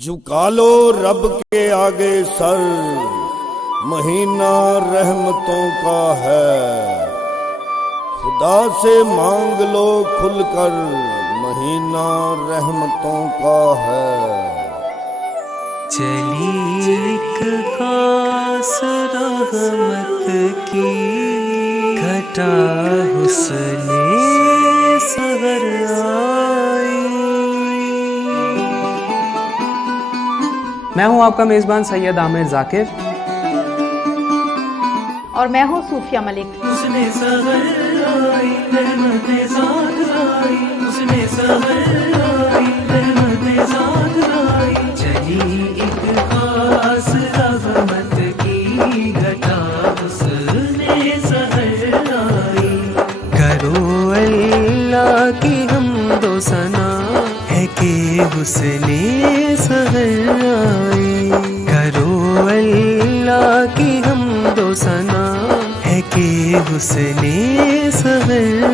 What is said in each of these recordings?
جھکا لو رب کے آگے سر، مہینہ رحمتوں کا ہے، خدا سے مانگ لو کھل کر، مہینہ رحمتوں کا ہے۔ چلی ایک خاص رحمت کی گھٹا حسن سحر آئی۔ میں ہوں آپ کا میزبان سید عامر ذاکر، اور میں ہوں صوفیہ ملک۔ اس نے سحر آئی رحمت ذات آئی، اس نے سحر آئی رحمت ذات آئی، چلی ایک خاص رحمت کی گھٹا حسن سحر آئی۔ کرو اللہ کی حمد و ثنا ہے کہ حسن سحر آئی، کرو اللہ کی حمد و ثنا ہے کہ حسن سحر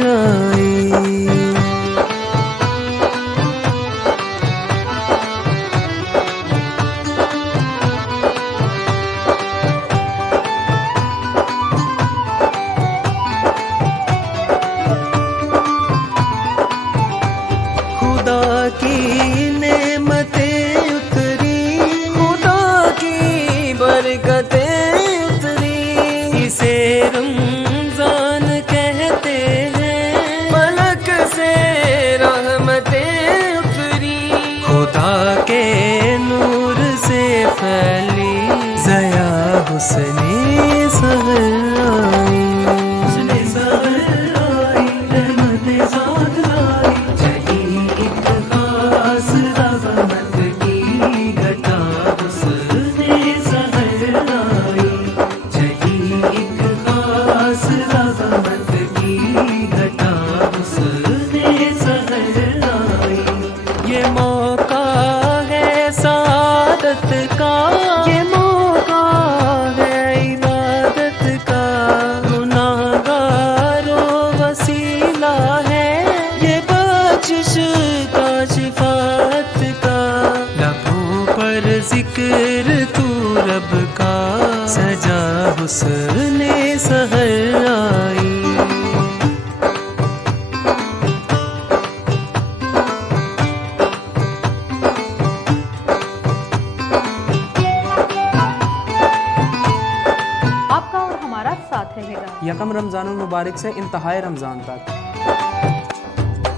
آئی۔ خدا کی نعمتیں اتری، خدا کی برکتیں اتری، اسے رمضان کہتے ہیں، ملک سے رحمتیں اتری، خدا کے نور سے پھیلی ضیا حسن سحر آئی، حسن سحر آئی رحمت ذات آئی، چلی ایک خاص رحمت کی گھٹا حسن سحر آئی، چلی ایک خاص رحمت کی گھٹا حسن سحر آئی۔ یہ موقع ہے سعادت کا، یہ موقع ہے عبادت کا، گناہگاروں وسیلہ ہے یہ بخشش کا، شفاعت کا، لبوں پر ذکر تو رب کا، سجا حسن سحر آئی۔ آپ کا اور ہمارا ساتھ رہے گا یکم رمضان المبارک سے انتہائی رمضان تک۔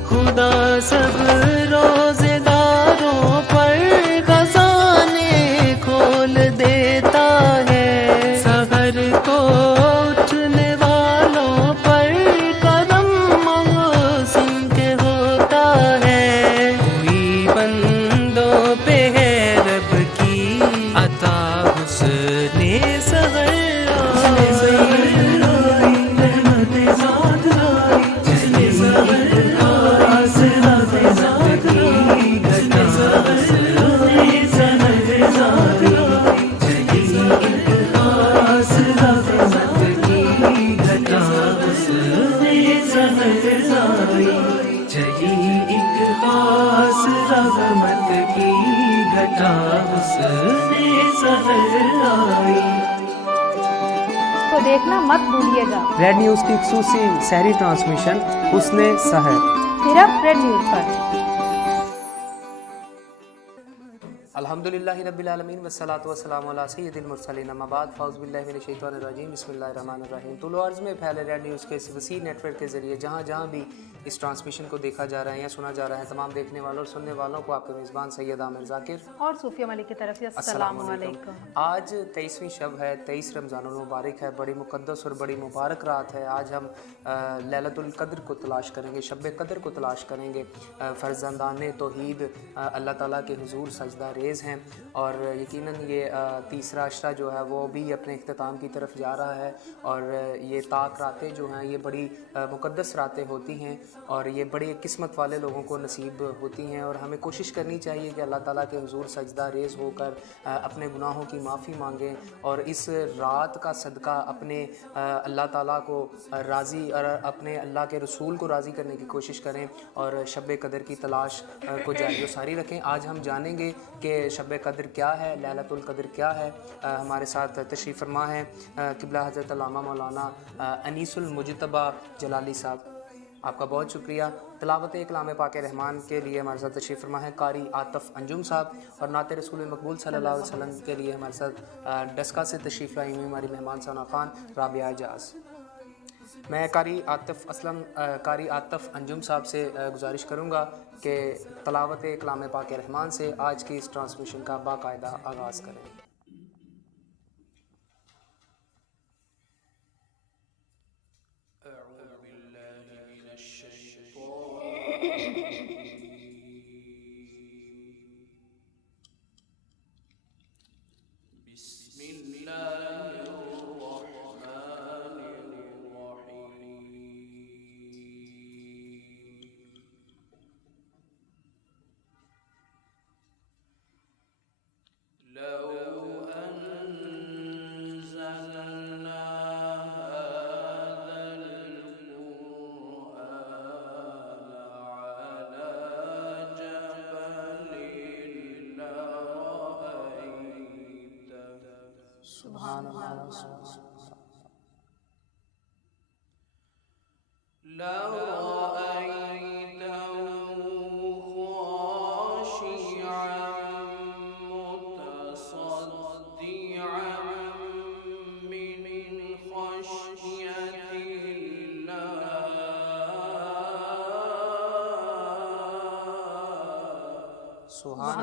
خدا سب روزے داروں پر خزانے کھول دیتا ہے، سحر کو اٹھنے والوں پر کرم محسن کے ہوتا ہے، کوئی بندوں پہ ہے رب کی عطا حسن سحر تو دیکھنا مت بھولیے گا ریڈ نیوز کی خصوصی سحری ٹرانسمیشن حسن سحر، صرف ریڈ نیوز پر۔ الحمدللہ رب العالمین والصلاة والسلام علی سید المرسلین، اما بعد، فاعوذ باللہ من الشیطان الرجیم، بسم اللہ الرحمن الرحیم۔ طول عرض میں پھیلے ریڈ نیوز کے اس وسیع نیٹ ورک کے ذریعے جہاں جہاں بھی اس ٹرانسمیشن کو دیکھا جا رہا ہے یا سنا جا رہا ہے، تمام دیکھنے والوں اور سننے والوں کو آپ کے میزبان سید عامر ذاکر اور صوفیہ ملک کی طرف سے السلام علیکم۔ آج 23ویں شب ہے، 23 رمضان المبارک ہے، بڑی مقدس اور بڑی مبارک رات ہے۔ آج ہم لیلۃ القدر کو تلاش کریں گے، شب قدر کو تلاش کریں گے۔ فرزندان توحید اللہ تعالیٰ کے حضور سجدہ ریز ہیں، اور یقیناً یہ تیسرا عشرہ جو ہے وہ بھی اپنے اختتام کی طرف جا رہا ہے، اور یہ طاق راتیں جو ہیں یہ بڑی مقدس راتیں ہوتی ہیں، اور یہ بڑی قسمت والے لوگوں کو نصیب ہوتی ہیں، اور ہمیں کوشش کرنی چاہیے کہ اللہ تعالیٰ کے حضور سجدہ ریز ہو کر اپنے گناہوں کی معافی مانگیں، اور اس رات کا صدقہ اپنے اللہ تعالیٰ کو راضی اور اپنے اللہ کے رسول کو راضی کرنے کی کوشش کریں، اور شب قدر کی تلاش کو جاری و ساری رکھیں۔ آج ہم جانیں گے کہ کہ شب قدر کیا ہے، لیلۃ القدر کیا ہے، ہمارے ساتھ تشریف فرما ہے قبلہ حضرت علامہ مولانا انیس المجتبیٰ جلالی صاحب، آپ کا بہت شکریہ۔ تلاوت کلام پاک رحمان کے لیے ہمارے ساتھ تشریف فرما ہے قاری عاطف انجم صاحب، اور نعت رسول مقبول صلی اللہ علیہ وسلم کے لیے ہمارے ساتھ ڈسکا سے تشریف لائی ہوئی ہماری مہمان ثنا خان رابعہ اعجاز۔ میں قاری عاطف انجم صاحب سے گزارش کروں گا کہ تلاوت کلام پاک رحمان سے آج کی اس ٹرانسمیشن کا باقاعدہ آغاز کریں۔ سبحان اللہ سبحان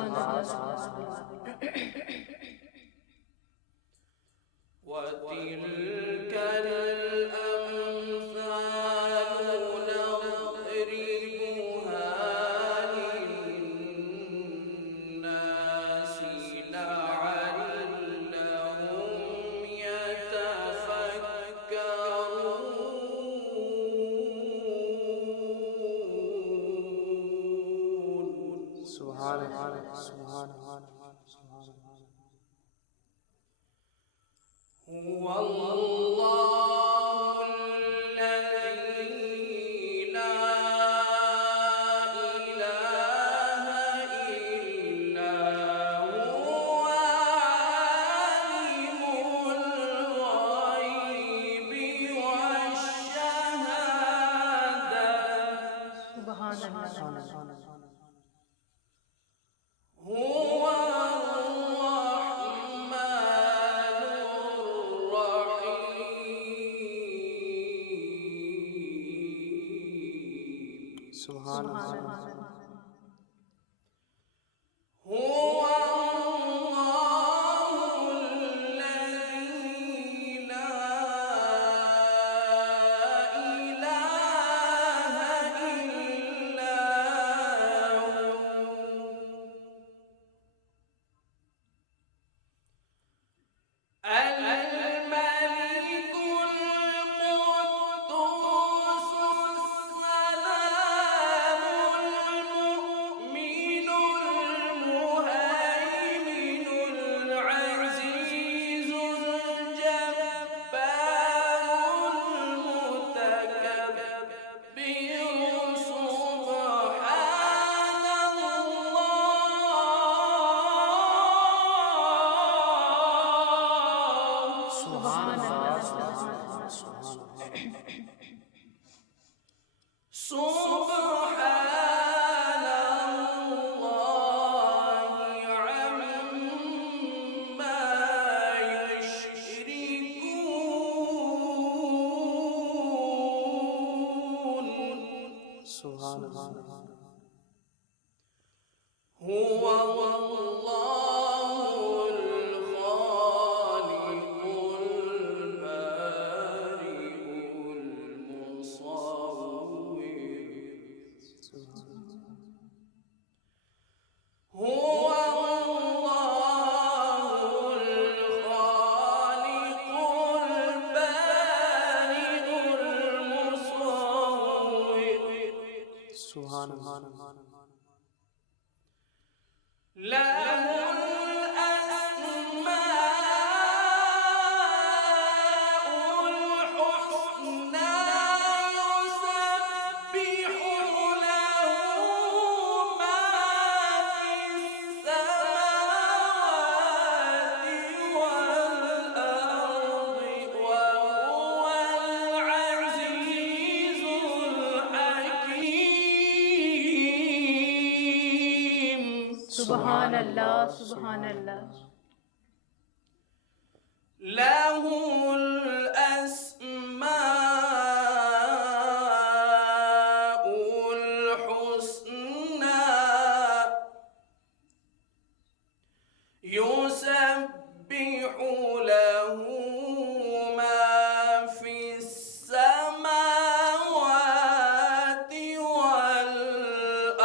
सुबहान अल्लाह सुबहान अल्लाह लहुल अस्माउल हुस्ना युसब्बिहु लहू मा फिस समावाति वल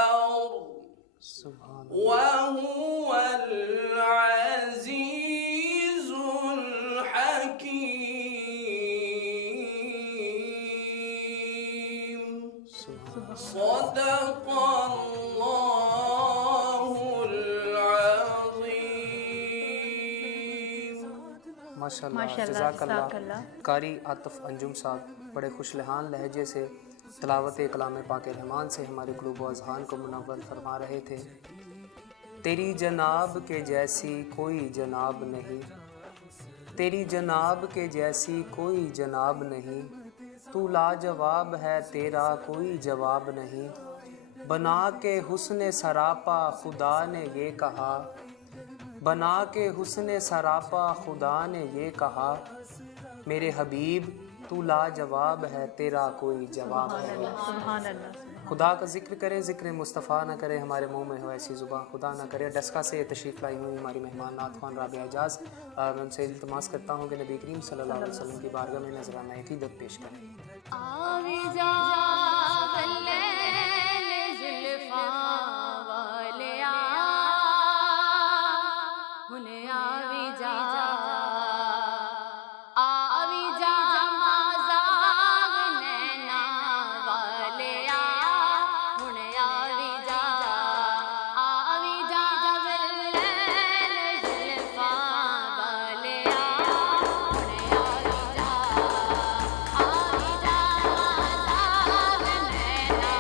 अर्द सुभान वहुवल अज़ीज़ुल हकीम सदक़ल्लाहुल अज़ीम। माशाल्लाह माशाल्लाह जज़ाकल्लाह। जज़ाकल्लाह। कारी आतिफ अंजुम साहब बड़े खुशलहान लहजे से तिलावत कलाम पाक रहमान से हमारे क़ुलूब व अज़हान को मुनव्वर फरमा रहे थे। तेरी जनाब के जैसी कोई जनाब नहीं, तेरी जनाब के जैसी कोई जनाब नहीं, तू लाजवाब है तेरा कोई जवाब नहीं। बना के हुस्न सरापा खुदा ने ये कहा, बना के हुस्न सरापा खुदा ने ये कहा, मेरे हबीब तू लाजवाब है तेरा कोई जवाब नहीं। सुबहान अल्लाह खुदा का जिक्र करें, ज़िक्र मुस्तफ़ा ना करे, हमारे मुंह में हो ऐसी ज़ुबान खुदा ना करे। डस्का से तशरीफ़ लाई हुई हमारी मेहमान नात ख़्वान राबिया एजाज़, मैं उनसे इल्तिमास करता हूँ कि नबी करीम सल्लल्लाहु अलैहि वसल्लम की बारगाह में नज़राना अक़ीदत पेश करें। आवे जा बल्ले जुल्फा वालिया हुने आवे जा माज़ाग नैना वालिया हुने आवे जा बल्ले जुल्फा वालिया हुने आवे जा माज़ाग नैना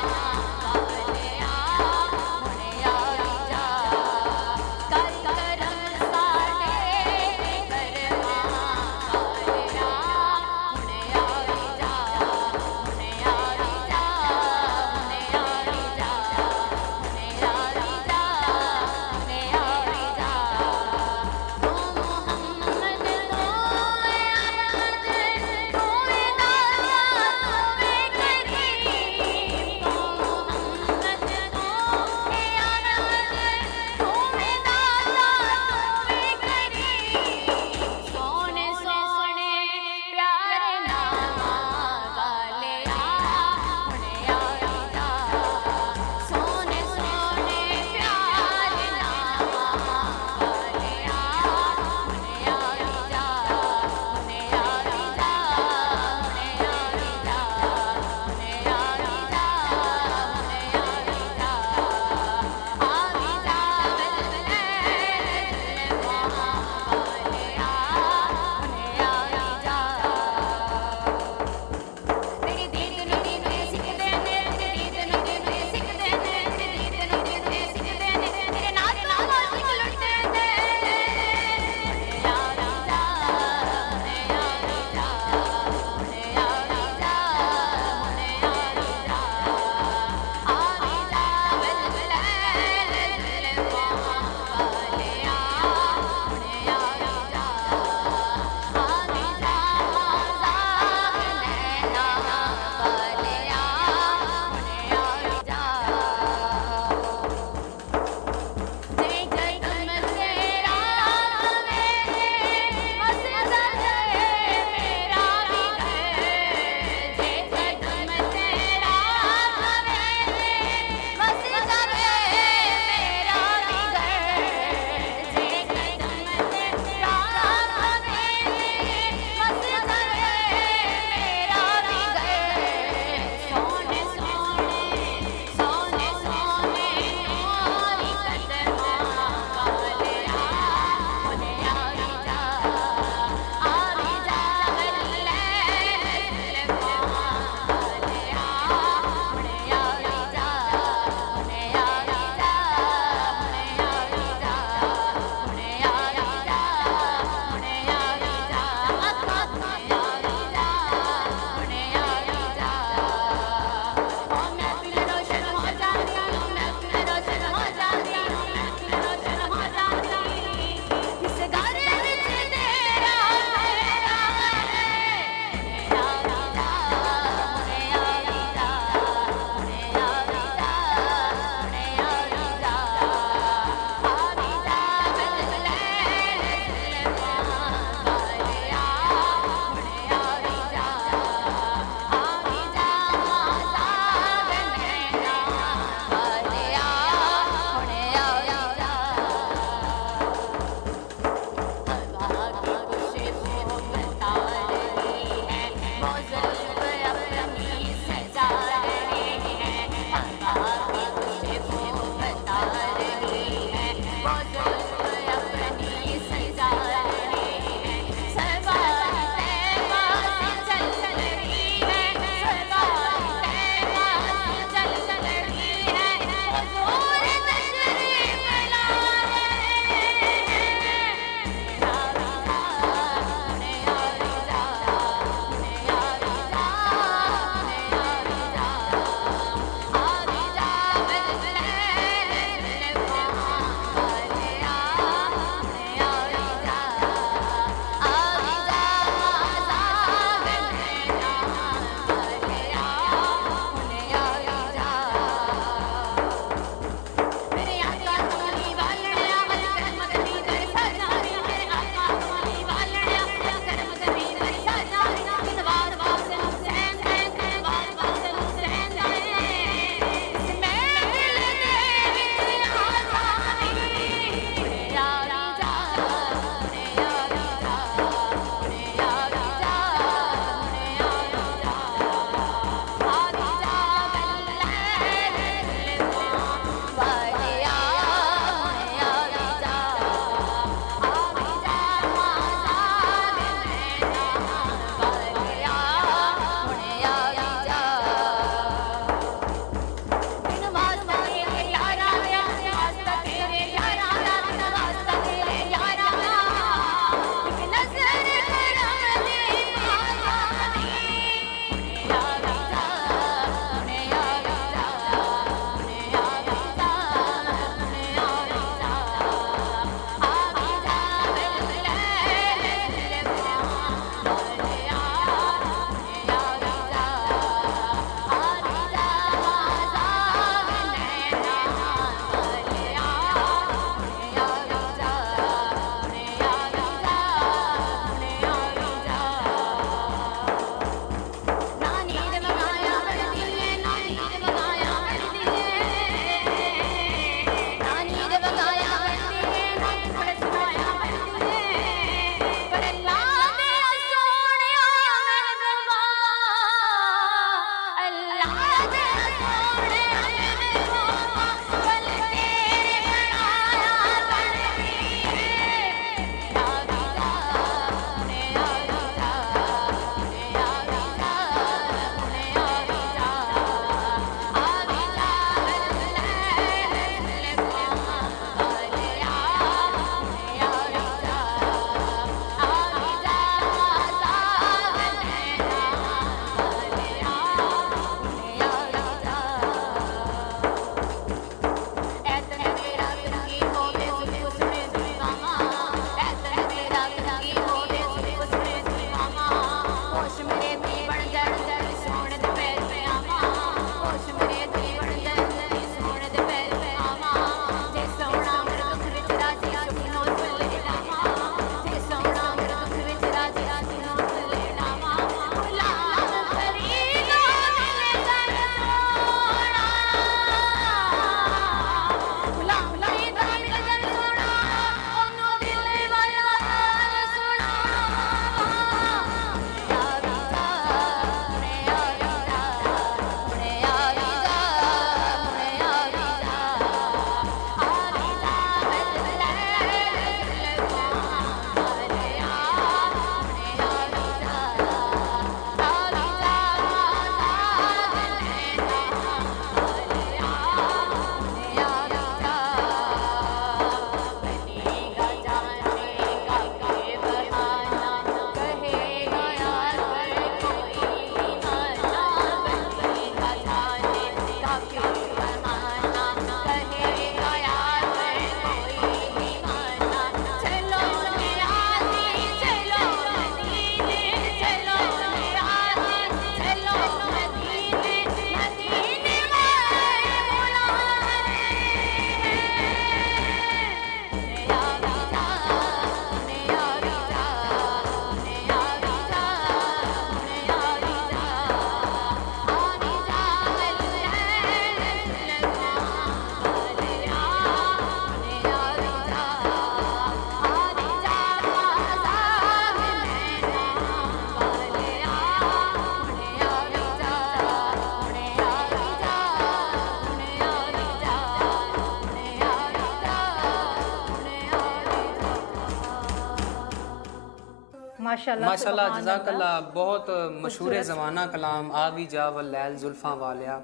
माशाल्लाह जज़ाकल्लाह। बहुत मशहूर ज़माना कलाम आवी जा वल्लैल जुल्फ़ां वालिया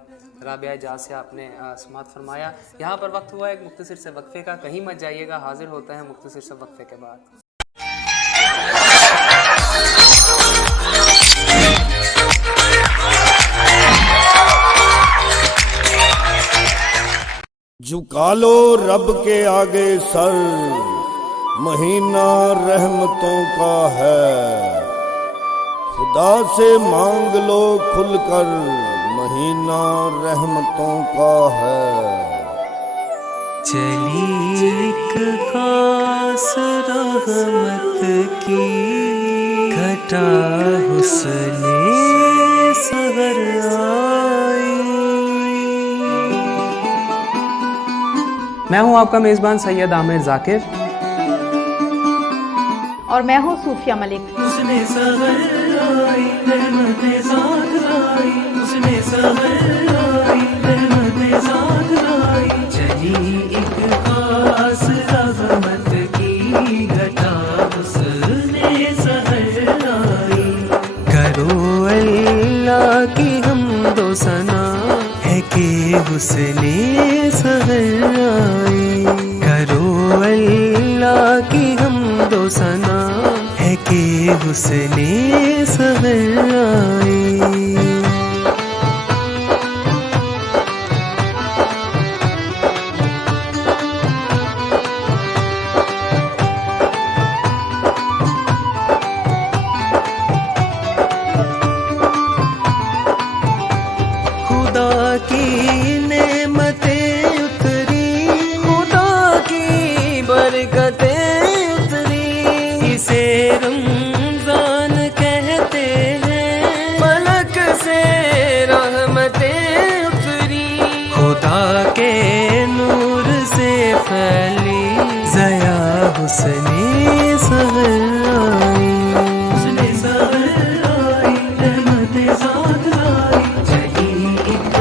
राबिया एजाज से आपने समात फरमाया। यहाँ पर वक्त हुआ एक मुख्तसर से वक्फे का, कहीं मत जाइएगा, हाजिर होते हैं मुख्तसर से वक्फे के बाद। झुका लो रब के आगे सर, महीना रहमतों का है, खुदा से मांग लो खुलकर, महीना रहमतों का है। चली एक खास रहमत की घटा हुस्ने सहर आई। मैं हूँ आपका मेज़बान सैयद आमिर ज़ाकिर और मैं हूँ सूफिया मलिक। उसने सहर आई रहमतें साथ लाई, उसने सहर आई रहमतें साथ लाई। चली एक खास रहमत की घटा उसने सहर आई। करो अल्लाह की हमदो सना है कि हुस्ने सहर आई। करो अल्लाह की हमदो सना है कि हुस्ने सहर आई। खुदा की नेमतें उतरी, खुदा की बरकतें उतरी, इसे रमजान कहते हैं, फलक से रहमतें उतरी। खुदा के नूर से फैली ज़या हुस्ने सहर आई। हुस्ने सहर आई रहमतें साथ लाई। चली एक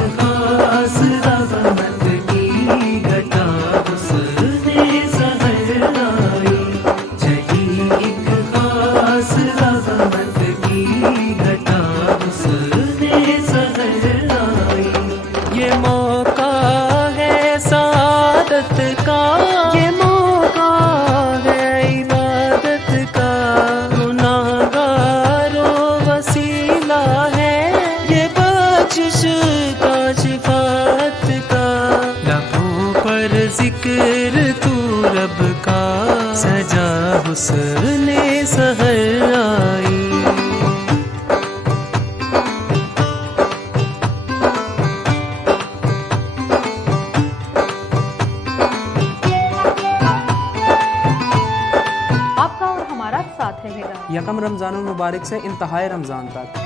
رمضان المبارک سے انتہائے رمضان تک۔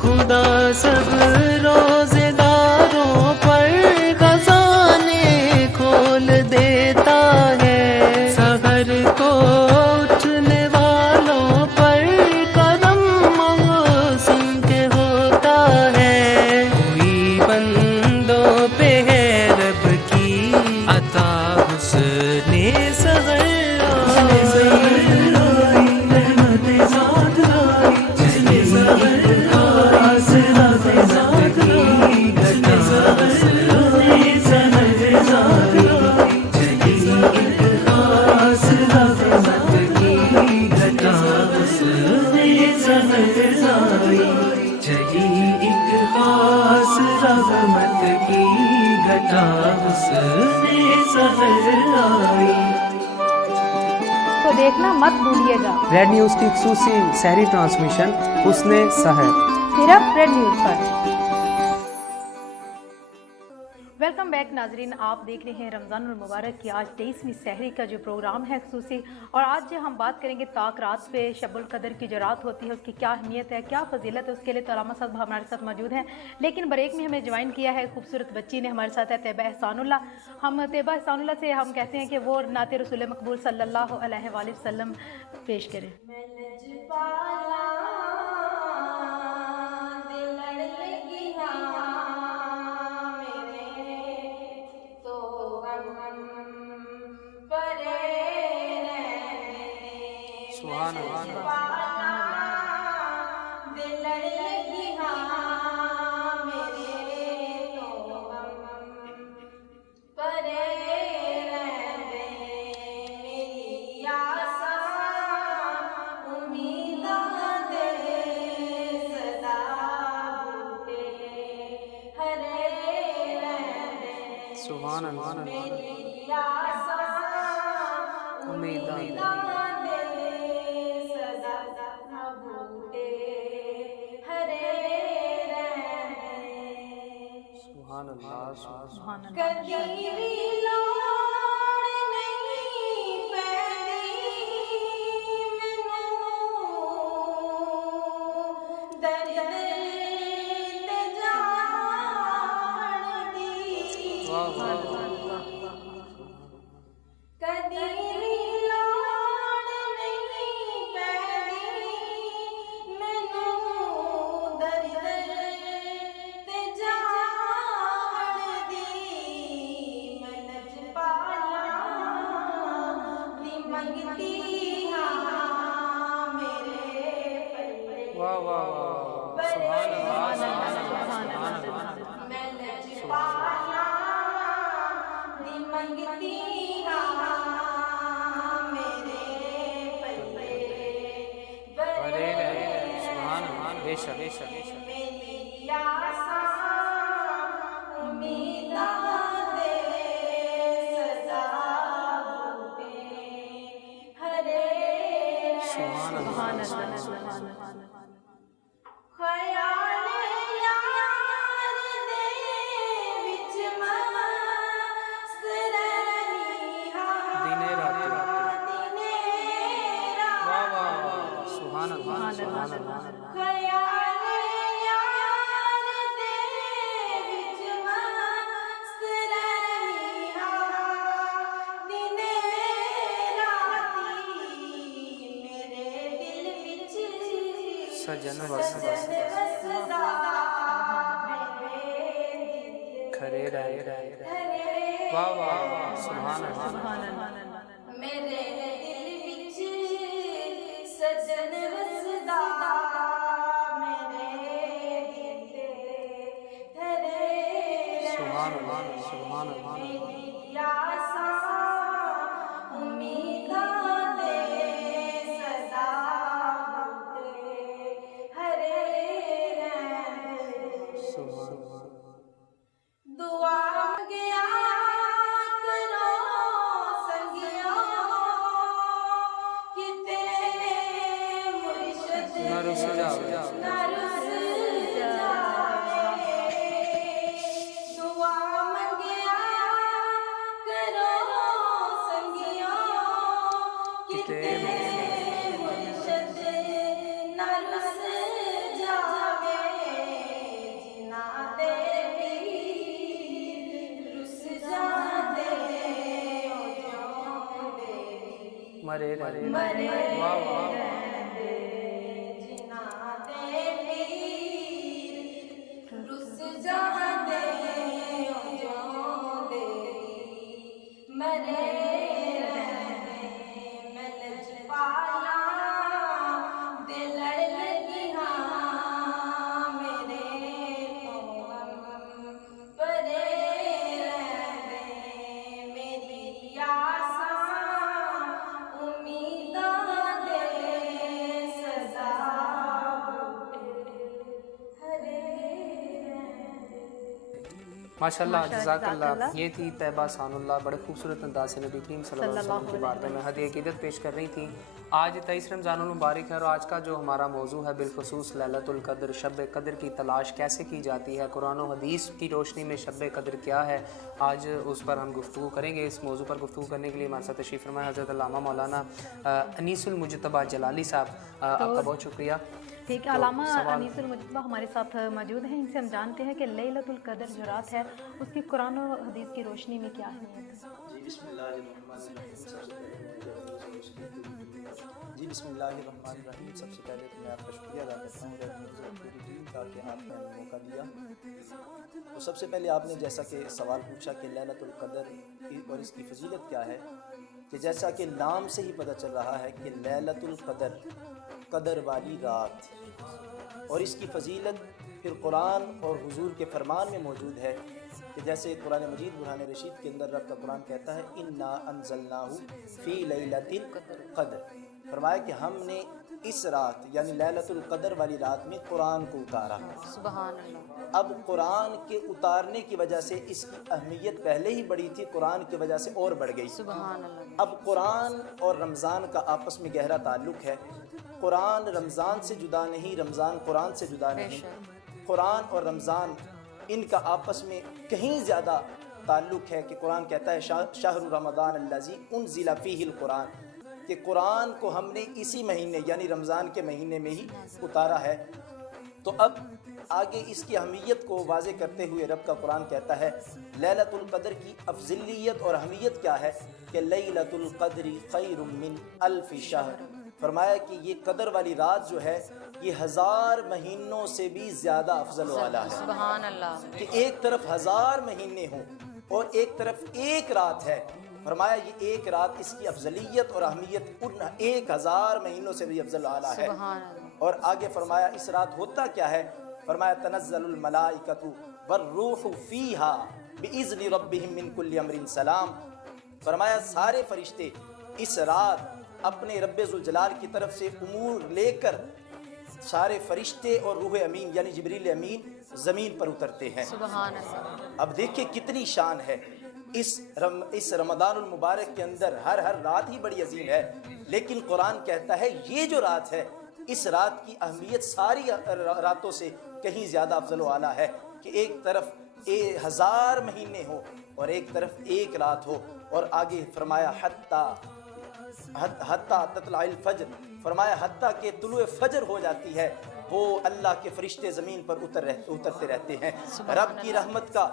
خدا سب روزے داروں پر خزانے کھول دیتا ہے، سحر کو اٹھنے والوں پر کرم موسم کے ہوتا ہے، کوئی بندوں پہ ہے رب کی عطا حسن سحر تو دیکھنا مت بھولیے گا ریڈ نیوز کی خصوصی سحری ٹرانسمیشن حسن سحر، صرف ریڈ نیوز پر۔ ویلکم بیک ناظرین، آپ دیکھ رہے ہیں رمضان المبارک کی آج 23ویں سحری کا جو پروگرام ہے خصوصی، اور آج ہم بات کریں گے طاق رات پہ شب القدر کی جو رات ہوتی ہے اس کی کیا اہمیت ہے، کیا فضیلت ہے، اس کے لیے تو علامہ صاحب ہمارے ساتھ موجود ہیں۔ لیکن بریک میں ہمیں جوائن کیا ہے خوبصورت بچی نے، ہمارے ساتھ ہے طیبہ احسان اللہ۔ ہم طیبہ احسان اللہ سے ہم کہتے ہیں کہ وہ نعت رسول مقبول صلی اللہ علیہ وآلہ وسلم پیش کریں۔ سبحان اللہ۔ سبحان اللہ۔ سجن کھڑے رہے، واہ واہ سبحان اللہ۔ میرے دل وچ سجن وسدا، میرے دل تے تھرے سبحان اللہ سبحان اللہ۔ میری آساں امیداں دے سدا بوٹے ہرے رہندے، دعا گیا کرو سنگیاں، کتے مرشد نہ رس جاوے، نہ رس جاوے، دعا منگیا کرو سنگیاں، کتے مرشد मरे वाह वाह जिना दे पीर रुस जहाँ दे जो देरी मरे मैं लजपाला दे लड़ लगी हाँ मेरे तो हम परे मेरी आसा उम्मीदां दे सजा हरे माशाल्लाह जज़ाकल्लाह। जज़ाकल्लाह। ये थी तैयबा सानुल्लाह, बड़े खूबसूरत अंदाज से नबी करीम सल्लल्लाहु अलैहि वसल्लम के बारे में हदीए अक़ीदत पेश कर रही थी। आज 23 रमज़ानुल मुबारक है और आज का जो हमारा मौजू है बिलखुसूस लैलतुल क़द्र, शब क़द्र की तलाश कैसे की जाती है, कुरान और हदीस की रोशनी में शब क़द्र क्या है, आज उस पर हम गुफ्तगू करेंगे। इस मौजू पर गुफ्तगू करने के लिए हमारे साथ तशरीफ़ फरमा हज़रत अल्लामा मौलाना अनीसुल मुजतबा जलाली साहब, आपका बहुत शुक्रिया। ठीक है, अलामा अनीसुल मुजतबा हमारे साथ मौजूद हैं। इनसे हम जानते हैं कि लैलतुल क़द्र जो रात है उसकी कुरान और हदीस की रोशनी में क्या अहमियत है। जी बिस्मिल्लाहिर्रहमानिर्रहीम। सबसे पहले तो मैं आपका शुक्रिया अदा करता हूँ कि पूरी टीम का कि आपने हमें मौका दिया। तो सबसे पहले आपने जैसा कि सवाल पूछा कि लैलतुल क़द्र और इसकी फजीलत क्या है, कि जैसा कि नाम से ही पता चल रहा है कि लैलतुल क़द्र, क़द्र वाली रात, और इसकी फजीलत फिर कुरान और हुजूर के फरमान में मौजूद है कि जैसे कुरान मजीद बुरहान रशीद के अंदर रब का कुरान कहता है इन्ना अनज़लनाहु फ़ी लैलतिल क़द्र, फरमाया कि हमने इस रात यानी लैलतुल क़द्र वाली रात में कुरान को उतारा। सुभान अल्लाह। अब कुरान के उतारने की वजह से इसकी अहमियत पहले ही बड़ी थी, कुरान की वजह से और बढ़ गई। सुभान अल्लाह। अब कुरान और रमज़ान का आपस में गहरा ताल्लुक़ है। कुरान रमज़ान से जुदा नहीं, रमज़ान कुरान से जुदा नहीं। कुरान और रमज़ान इनका आपस में कहीं ज़्यादा ताल्लुक़ है कि कुरान कहता है शहरु रमज़ान अल्लज़ी उनज़िला फ़ीहिल कुरान, कि कुरान को हमने इसी महीने यानी रमज़ान के महीने में ही उतारा है। तो अब आगे इसकी अहमियत को वाज़े करते हुए रब का कुरान कहता है लैलतुल क़द्र की अफजलियत और अहमियत क्या है कि लैलतुल क़द्री खैरुम मिन अल्फ़ि शहर, फरमाया कि ये कदर वाली रात जो है ये 1000 महीनों से भी ज़्यादा अफजल वाला है। सुभान अल्लाह। कि एक तरफ 1000 महीने हों और एक तरफ एक रात है, फरमाया ये एक रात इसकी अफजलियत और अहमियत उन 1000 महीनों से भी अफजल वाला है। सुभान अल्लाह। और आगे फरमाया इस रात होता क्या है, फरमाया तनज़्ज़लुल मलाइकतु वर्रूहु फ़ीहा बिइज़्नि रब्बिहिम मिन कुल्लि अमरिन सलाम, फरमाया सारे फरिश्ते इस रात अपने रब्बे ज़ुल जलाल की तरफ से उमूर लेकर सारे फरिश्ते और रूह अमीन यानी जिब्रील अमीन ज़मीन पर उतरते हैं। सुभान अल्लाह। अब देखिए कितनी शान है इस रमज़ानुल मुबारक के अंदर। हर रात ही बड़ी अजीम है, लेकिन कुरान कहता है ये जो रात है इस रात की अहमियत सारी रातों से कहीं ज़्यादा अफजल वाला है कि एक तरफ 1000 महीने हो और एक तरफ एक रात हो। और आगे फरमाया हत्ता ततलाइल फज्र, फरमाया हत्ता के तुलुए फज्र हो जाती है वो अल्लाह के फरिश्ते ज़मीन पर उतरते रहते हैं। रब की रहमत का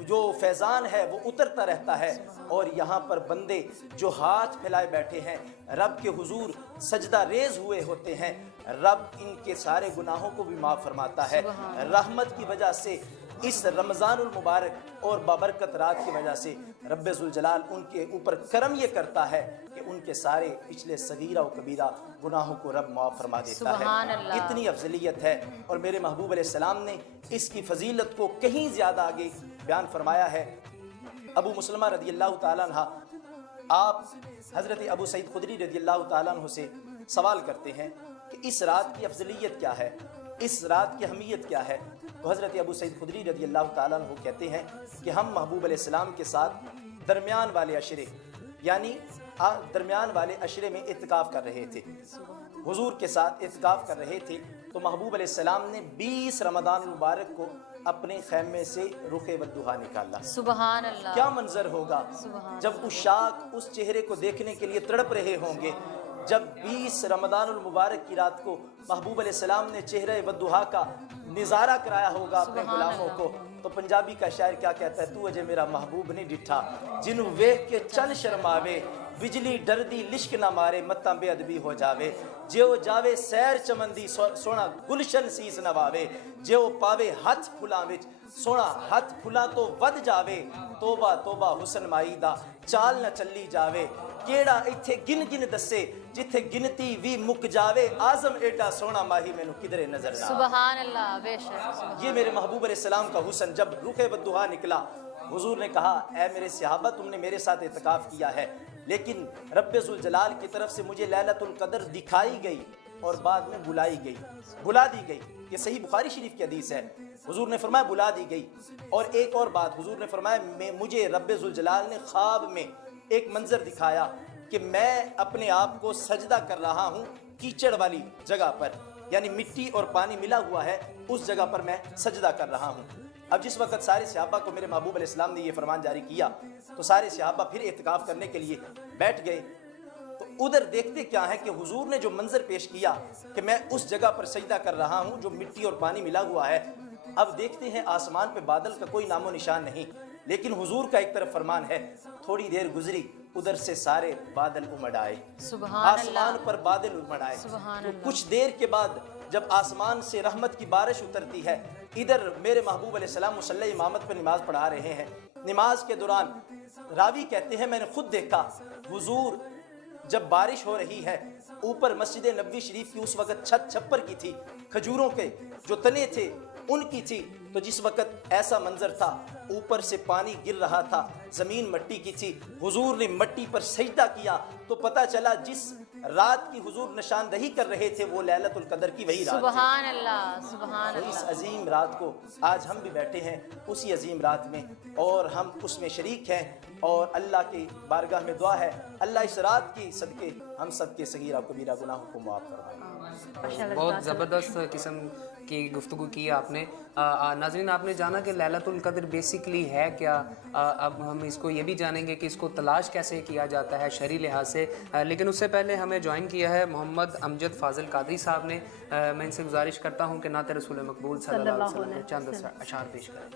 जो फैज़ान है वो उतरता रहता है और यहाँ पर बंदे जो हाथ फैलाए बैठे हैं रब के हुजूर सजदा रेज हुए होते हैं। रब इनके सारे गुनाहों को भी माफ़ फरमाता है। रहमत की वजह से इस रमज़ानुल मुबारक और बाबरकत रात की वजह से रब्बे ज़ुल जलाल उनके ऊपर करम ये करता है कि उनके सारे पिछले सगीरा और कबीरा गुनाहों को रब माफ़ फरमा देता है। इतनी अफजलियत है और मेरे महबूब अलैहिस्सलाम ने इसकी फजीलत को कहीं ज़्यादा आगे बयान फरमाया है। अबू मुसलमा रज़ी अल्लाह तआला अन्हा आप हज़रत अबू सईद खुदरी रज़ी अल्लाह तआला अन्हु से सवाल करते हैं कि इस रात की अफजलियत क्या है, इस रात की अहमियत क्या है। तो हज़रत अबू सईद खुदरी रज़ी अल्लाह तआला अन्हु कहते हैं कि हम महबूब अलैहिस्सलाम के साथ दरमियान वाले अशरे यानी दरमियान वाले अशरे में इत्तिकाफ़ कर रहे थे, हुजूर के साथ इत्तिकाफ़ कर रहे थे। तो महबूब अलैहिस्सलाम ने 20 रमज़ान मुबारक को अपने खैमे से रुखे वद्दुहा निकाला। सुभान अल्लाह। क्या मंजर होगा जब उशाक उस चेहरे को देखने के लिए तड़प रहे होंगे। जब 20 रमज़ानुल मुबारक की रात को महबूब अलैहिस्सलाम ने चेहरे वद्दुहा का निज़ारा कराया होगा अपने गुलामों को, तो पंजाबी का शायर क्या कहता है, तू अजे मेरा महबूब नहीं डिठा जिन्हू वेख के चल शर्मावे बिजली डरदी लिश्क ना मारे मत्ता बेअदबी हो जावे जो जावे सैर चमन दी सोना गुलशन सीस नवावे जो पावे हथ फुलां विच सोना हथ फुलां तो वध जावे तोबा तोबा हुसन माई दा चाल न चली जावे केड़ा इत्थे गिन गिन दसे जिथे गिनती भी मुक जावे आजम एडा सोना माही मैनू किधरे नजर ना सुबहान अल्लाह बेशक ये मेरे महबूब अलैहिस्सलाम का हुसन जब रुखे बद्दुहा निकला हुजूर ने कहा ऐ मेरे सहाबा तुमने मेरे साथ इत्तिकाफ किया है लेकिन रब्बे ज़ुल जलाल की तरफ से मुझे लैलतुल कदर दिखाई गई और बाद में बुला दी गई ये सही बुखारी शरीफ की हदीस है हुजूर ने फरमाया बुला दी गई और एक और बात हुजूर ने फरमाया मुझे रब्बे ज़ुल जलाल ने ख्वाब में एक मंजर दिखाया कि मैं अपने आप को सजदा कर रहा हूँ कीचड़ वाली जगह पर यानी मिट्टी और पानी मिला हुआ है उस जगह पर मैं सजदा कर रहा हूँ अब जिस वक्त सारे सहाबा को मेरे महबूब अलैहिस्सलाम ने ये फरमान जारी किया तो सारे सहाबा फिर इत्तिकाफ करने के लिए बैठ गए तो उधर देखते क्या है कि हुजूर ने जो मंजर पेश किया कि मैं उस जगह पर सजदा कर रहा हूँ जो मिट्टी और पानी मिला हुआ है अब देखते हैं आसमान पे बादल का कोई नामो निशान नहीं लेकिन हुजूर का एक तरफ फरमान है थोड़ी देर गुजरी उधर से सारे बादल उमड़ आए आसमान पर बादल उमड़ आए तो कुछ देर के बाद जब आसमान से रहमत की बारिश उतरती है इधर मेरे महबूब अलैहिस्सलाम मुसल्ला इमामत पर नमाज पढ़ा रहे हैं नमाज के दौरान रावी कहते हैं मैंने खुद देखा हुजूर जब बारिश हो रही है ऊपर मस्जिद नबवी शरीफ की उस वक्त छत छप्पर की थी खजूरों के जो तने थे उनकी थी तो जिस वक्त ऐसा मंजर था ऊपर से पानी गिर रहा था ज़मीन मट्टी की थी हुजूर ने मट्टी पर सजदा किया तो पता चला जिस रात की हुजूर निशानदही कर रहे थे वो लैलतुल कदर की वही रात सुबहान अल्लाह सुबहान तो इस अल्लाह अजीम रात को आज हम भी बैठे हैं उसी अजीम रात में और हम उसमें शरीक हैं और अल्लाह की बारगाह में दुआ है अल्लाह इस रात की सदके हम सब के सगीरा कबीरा गुनाहों को माफ़ फरमाए। बहुत ज़बरदस्त किस्म की गुफ्तगू की आपने। नाज़रीन आपने जाना कि लैलतुल कद्र बेसिकली है क्या। अब हम इसको ये भी जानेंगे कि इसको तलाश कैसे किया जाता है शरई लिहाज से, लेकिन उससे पहले हमें ज्वाइन किया है मोहम्मद अमजद फाजिल कादरी साहब ने। मैं इनसे गुजारिश करता हूँ कि नाते रसूल मकबूल सल्लल्लाहु अलैहि वसल्लम चंद अशार पेश करें।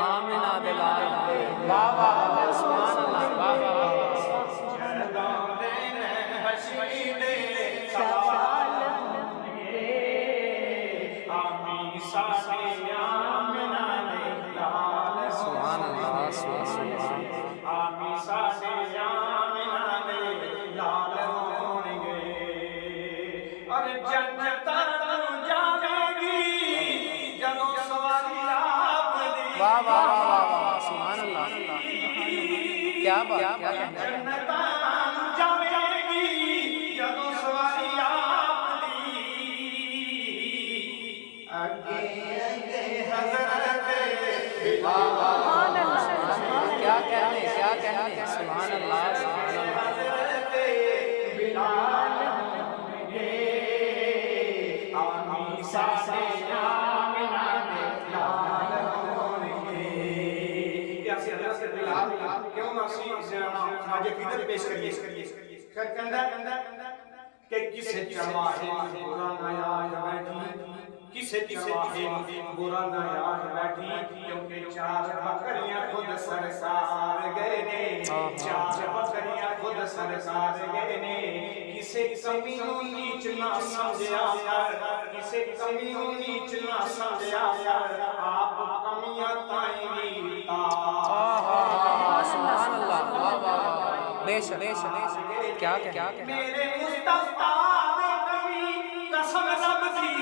आमिना बिलाल वाह वाह सुभान अल्लाह वाह सुभान अल्लाह वाह वाह वाह वाह सुभान अल्लाह क्या बात क्या कहना क्या कहने सुभान अल्लाह सुभान अल्लाह पेश करिए कि किसे चमाहे बुरा नया बैठी किसे बुरा नया बैठी क्योंकि चार बकरियां खुद सरकार गए ने चार बकरियां खुद सरकार गए ने किसे कमी नीच ना समझया किसे कमी नीच ना समझया आप कमियां ताएंगी सुभान अल्लाह वाह वाह बेशक क्या मेरे मुस्तफा ने कभी कसम सब थी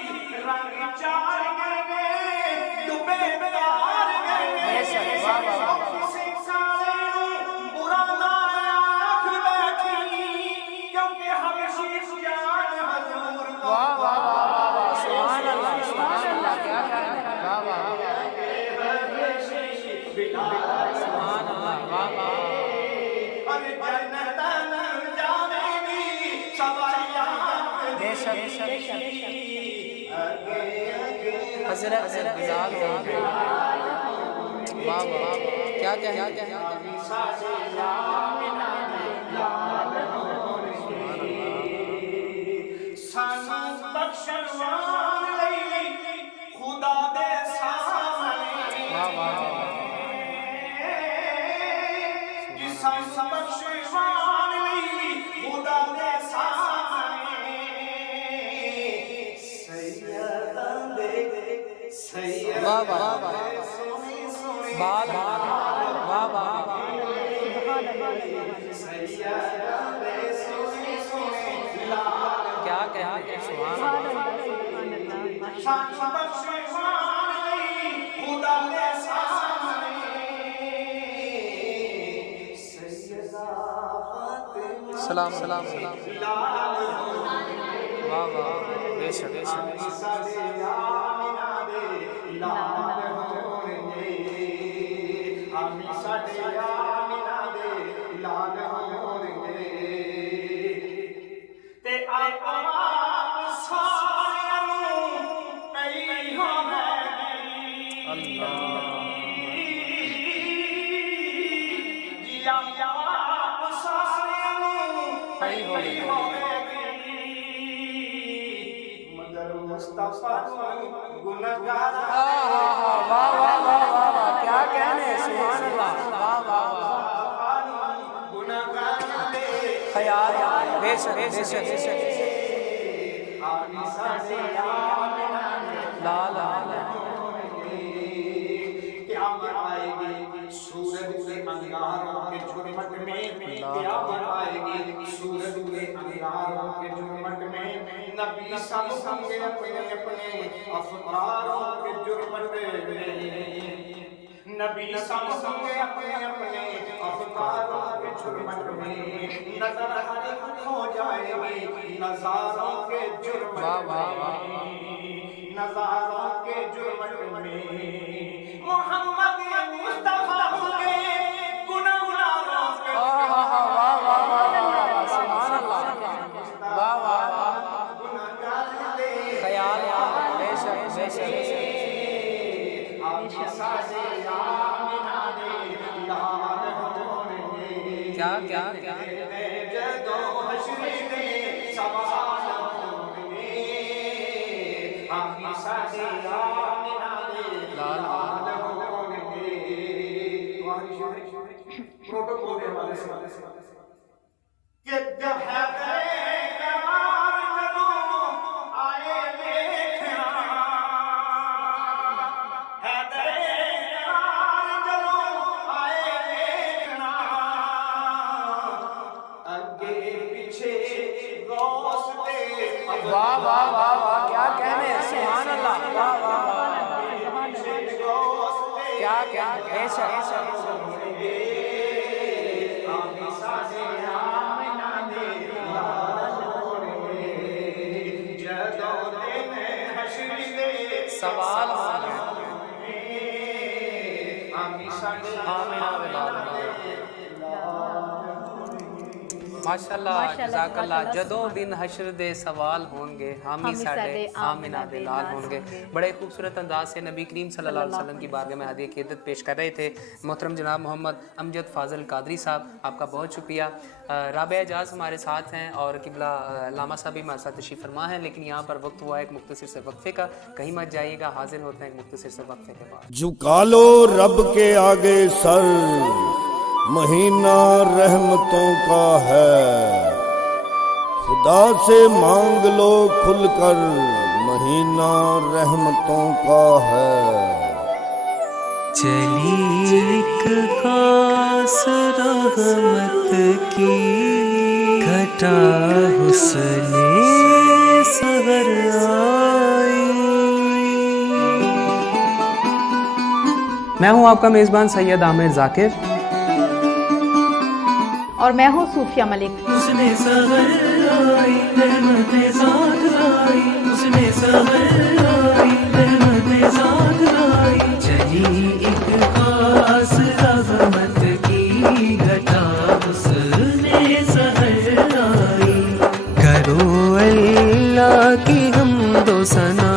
रंग चार गए डूबे प्यार गए बेशक वाह वाह किसी साले बुरा ना आँख बैठी क्योंकि हमेशा जान हजूर को वाह वाह वाह सुभान अल्लाह क्या वाह वाह सुभान अल्लाह वाह वाह हज़रत बिलाल हो गए वाह वाह क्या सानू ਸਾਨੂੰ ਬਖਸ਼ਵਾਨ ਲਈ ਖੁਦਾ ਦੇ ਸਾਹਮਣੇ ਸੈਯਦਾਂ ਦੇ ਸੈਯਦ ਵਾਹ ਵਾਹ ਵਾਹ ਬਾਲ ਵਾਹ ਵਾਹ کیا کہتے ہیں سبحان اللہ ਸਾਨੂੰ ਬਖਸ਼ਵਾਨ ਲਈ ਖੁਦਾ ਦੇ ਸਾਹਮਣੇ ਸੈਯਦਾ ਫਾਤਿਮਾ سلام سلام سلام واہ واہ بے شک بے شک ਸਾਡੇ ਆਮਿਨਾ ਦੇ ਲਾਲ ਹੋਣਗੇ ਆਮੀ ਸਾਡੇ ਆਮਿਨਾ ਦੇ ਲਾਲ ਹੋਣਗੇ ਤੇ ਆਪ ਸਾਰਿਆਂ ਨੂੰ ਪਈ ਹੋਵੇਗੀ ਜੀ ਆਪ ਸਾਰਿਆਂ ਨੂੰ ਪਈ ਹੋਵੇਗੀ ਮਗਰ ਮੁਸਤਫਾ ਨੂੰ ਗੁਨਾਹਗਾਰ واہ واہ واہ واہ واہ کیا کہنے سبحان اللہ واہ واہ ਗੁਨਾਹਗਾਰ ਦੇ خیال بے شک بے شک بے شک ਆਮੀ ਸਾਡੇ ਆਮਿਨਾ ਦੇ لا لا لا قیامت آئے گی سورج کے انگاروں کے جھرمٹ میں قیامت آئے گی سورج کے انگاروں کے جھرمٹ میں نبی سب ہوں گے اپنے اپنے افطاروں کے جھرمٹ میں نبی سب ہوں گے اپنے اپنے افطاروں کے جھرمٹ میں نظر ہر ایک کھو جائے گی نظاروں کے جھرمٹ میں نظاروں کے جھرمٹ میں محمد مصطفیٰ ہوں گے گناہگاروں کے سبحان اللہ واہ واہ واہ خیال بے شک بے شک بے شک کیا کیا کیا پروٹوکول دے والے سے کہ جب ہے قرار جدوں آئے دیکھنا ہے قرار جدوں آئے دیکھنا اگے پیچھے غوث دے واہ واہ واہ واہ کیا کہنے سبحان اللہ واہ واہ واہ کیا کیا بے شک بے شک سوال ماشاءاللہ جزاک اللہ جدوں دن حشر دے سوال ہون گے حامی ساڈے آمنہ دے لال ہون گے. بڑے خوبصورت انداز سے نبی کریم صلی اللہ علیہ وسلم کی بارگاہ میں ہدیہ عقیدت پیش کر رہے تھے محترم جناب محمد امجد فاضل قادری صاحب. آپ کا بہت شکریہ. رابعہ اعجاز ہمارے ساتھ ہیں اور قبلہ علامہ صاحب بھی ہمارے ساتھ تشریف فرما ہیں, لیکن یہاں پر وقت ہوا ہے ایک مختصر سے وقفے کا, کہیں مت جائیے گا, حاضر ہوتے ہیں ایک مختصر سے وقفے کے بعد. جھکا لو رب کے آگے سر, مہینہ رحمتوں کا ہے, خدا سے مانگ لو کھل کر, مہینہ رحمتوں کا ہے. چلی ایک خاص رحمت کی گھٹا حسن سحر آئی. میں ہوں آپ کا میزبان سید عامر ذاکر اور میں ہوں صوفیہ ملک. اس نے سحر آئی رحمت ذات آئی, اس نے سحر آئی رحمت ذات آئی. چلی ایک خاص رحمت کی گھٹا حسن سحر آئی. کرو اللہ کی حمد و ثنا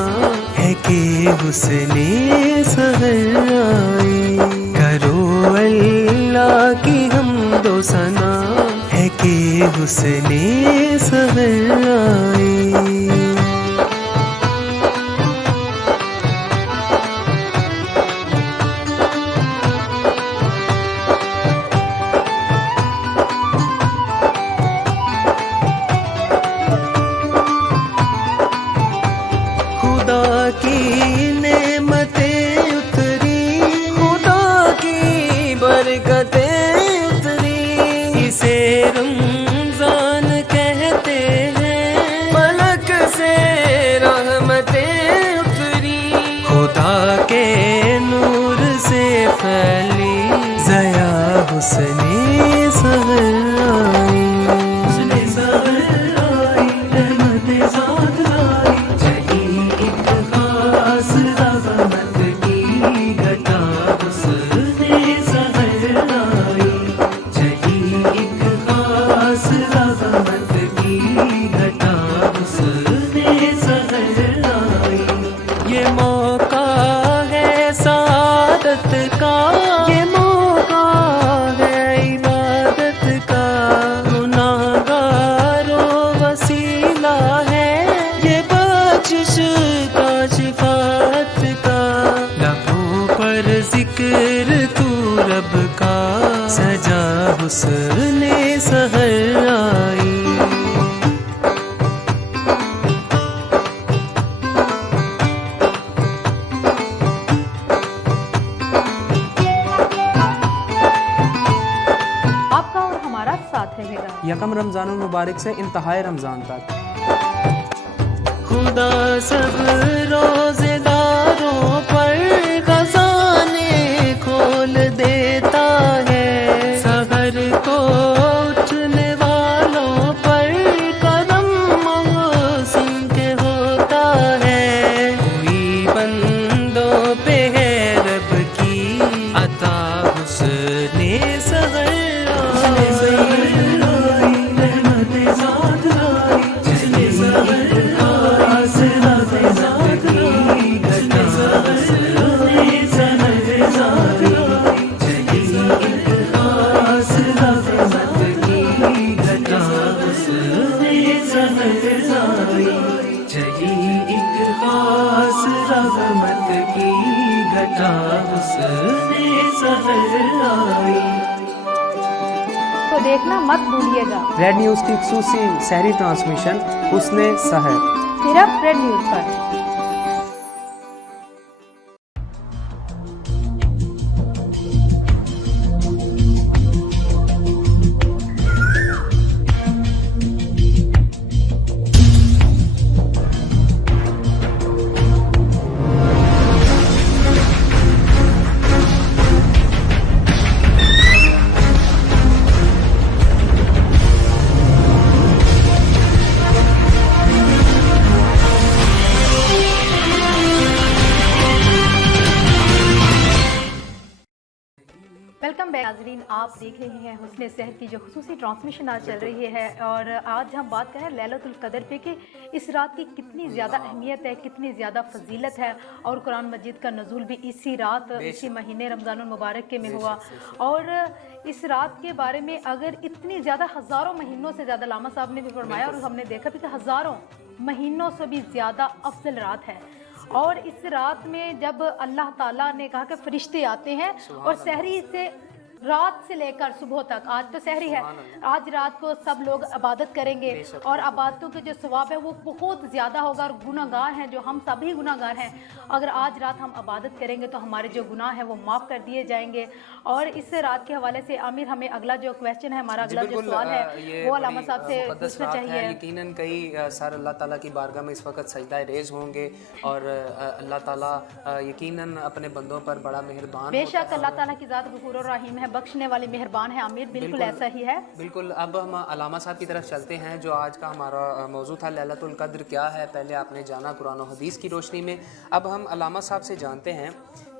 ہے کہ حسن سحر آئی. کرو اللہ کی حمد و ثنا ہے کہ حسن سحر آئی. हुस्ने सहर आई, हुस्ने सहर आई, रहमतें साथ लाई, चली एक खास रहमत की घटा, हुस्ने सहर आई, चली एक खास रहमत की घटा, हुस्ने सहर आई। ये मौका है सादत का, ये मौका है इबादत का, गुनाहगारों वसीला है, ये बख्शिश का शिफात का, लबों पर जिक्र तू रब का, सजा हुस्ने सहर आई। आपका और हमारा साथ रहेगा। यकम रमज़ानुल मुबारक से इंतहाए रमज़ान तक खुदा सब रोजेदारों पर खजाने खोल देता है, सहर को उठने वालों पर करम मौसम के होता है, कोई बंदों पे है रब की अता, हुस्ने सहर आई, रहमतें साथ लाई, चली सहर खास रहमतें साथ लाई, घटा हुस्ने सहर आई, चली एक खास रहमत की घटा, हुस्ने सहर आई, चली एक खास रहमत की घटा, हुस्ने सहर आई। तो देखना मत भूलिएगा, रेड न्यूज़ की खुसूसी सहरी ट्रांसमिशन हुस्ने सहर सिर्फ रेड न्यूज़ पर। वेलकम बैक नाज़रीन, आप देख रहे हैं हुस्ने सहर की जो खुसूसी ट्रांसमिशन आज चल रही है, और आज हम बात करें लैलतुल कदर पे कि इस रात की कितनी ज़्यादा अहमियत है, कितनी ज़्यादा फजीलत है, और कुरान मजीद का नज़ूल भी इसी रात इसी महीने रमज़ानुल मुबारक के में हुआ। और इस रात के बारे में अगर इतनी ज़्यादा हज़ारों महीनों से ज़्यादा लामा साहब ने भी फरमाया, और हमने देखा भी कि हज़ारों महीनों से भी ज़्यादा अफजल रात है। और इस रात में जब अल्लाह ताला ने कहा कि फरिश्ते आते हैं और सहरी से रात से लेकर सुबह तक, आज तो सहरी है, आज रात को सब लोग इबादत करेंगे और इबादतों के जो सवाब है वो बहुत ज़्यादा होगा। और गुनाहगार हैं जो हम सभी गुनाहगार हैं, अगर आज रात हम इबादत करेंगे तो हमारे जो गुनाह हैं वो माफ़ कर दिए जाएंगे। और इस रात के हवाले से आमिर हमें अगला जो क्वेश्चन है, हमारा अगला जो सवाल है वो अलामा साहब से पूछना चाहिए। यकीनन कई सर अल्लाह ताला की बारगाह में इस वक्त सजदा रेज़ होंगे और अल्लाह ताला यकीनन अपने बंदों पर बड़ा मेहरबान, बेशक अल्लाह ताला की ज़ात गफूर रहीम है, बख्शने वाली मेहरबान है। आमिर बिल्कुल ऐसा ही है। बिल्कुल। अब हम अलामा साहब की तरफ चलते हैं, जो आज का हमारा मौजू था लैलतुल कद्र क्या है। पहले आपने जाना कुरान और हदीस की रोशनी में, अब हम अलामा साहब से जानते हैं।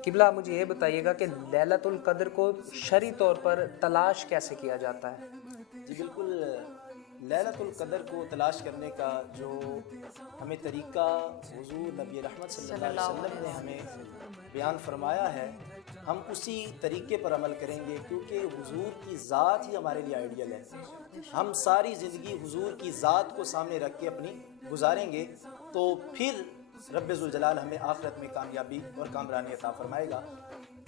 किबला मुझे ये बताइएगा कि लैलतुल कद्र को शरई तौर पर तलाश कैसे किया जाता है? जी बिल्कुल, लैलतुल कद्र को तलाश करने का जो हमें तरीक़ा हुज़ूर नबी रहमत सल्लल्लाहु अलैहि वसल्लम ने हमें बयान फरमाया है, हम उसी तरीके पर अमल करेंगे, क्योंकि हुज़ूर की ज़ात ही हमारे लिए आइडियल है। हम सारी ज़िंदगी हुज़ूर की ज़ात को सामने रख के अपनी गुजारेंगे तो फिर रब्बे ज़ुल जलाल हमें आखिरत में कामयाबी और कामरानी अता फरमाएगा।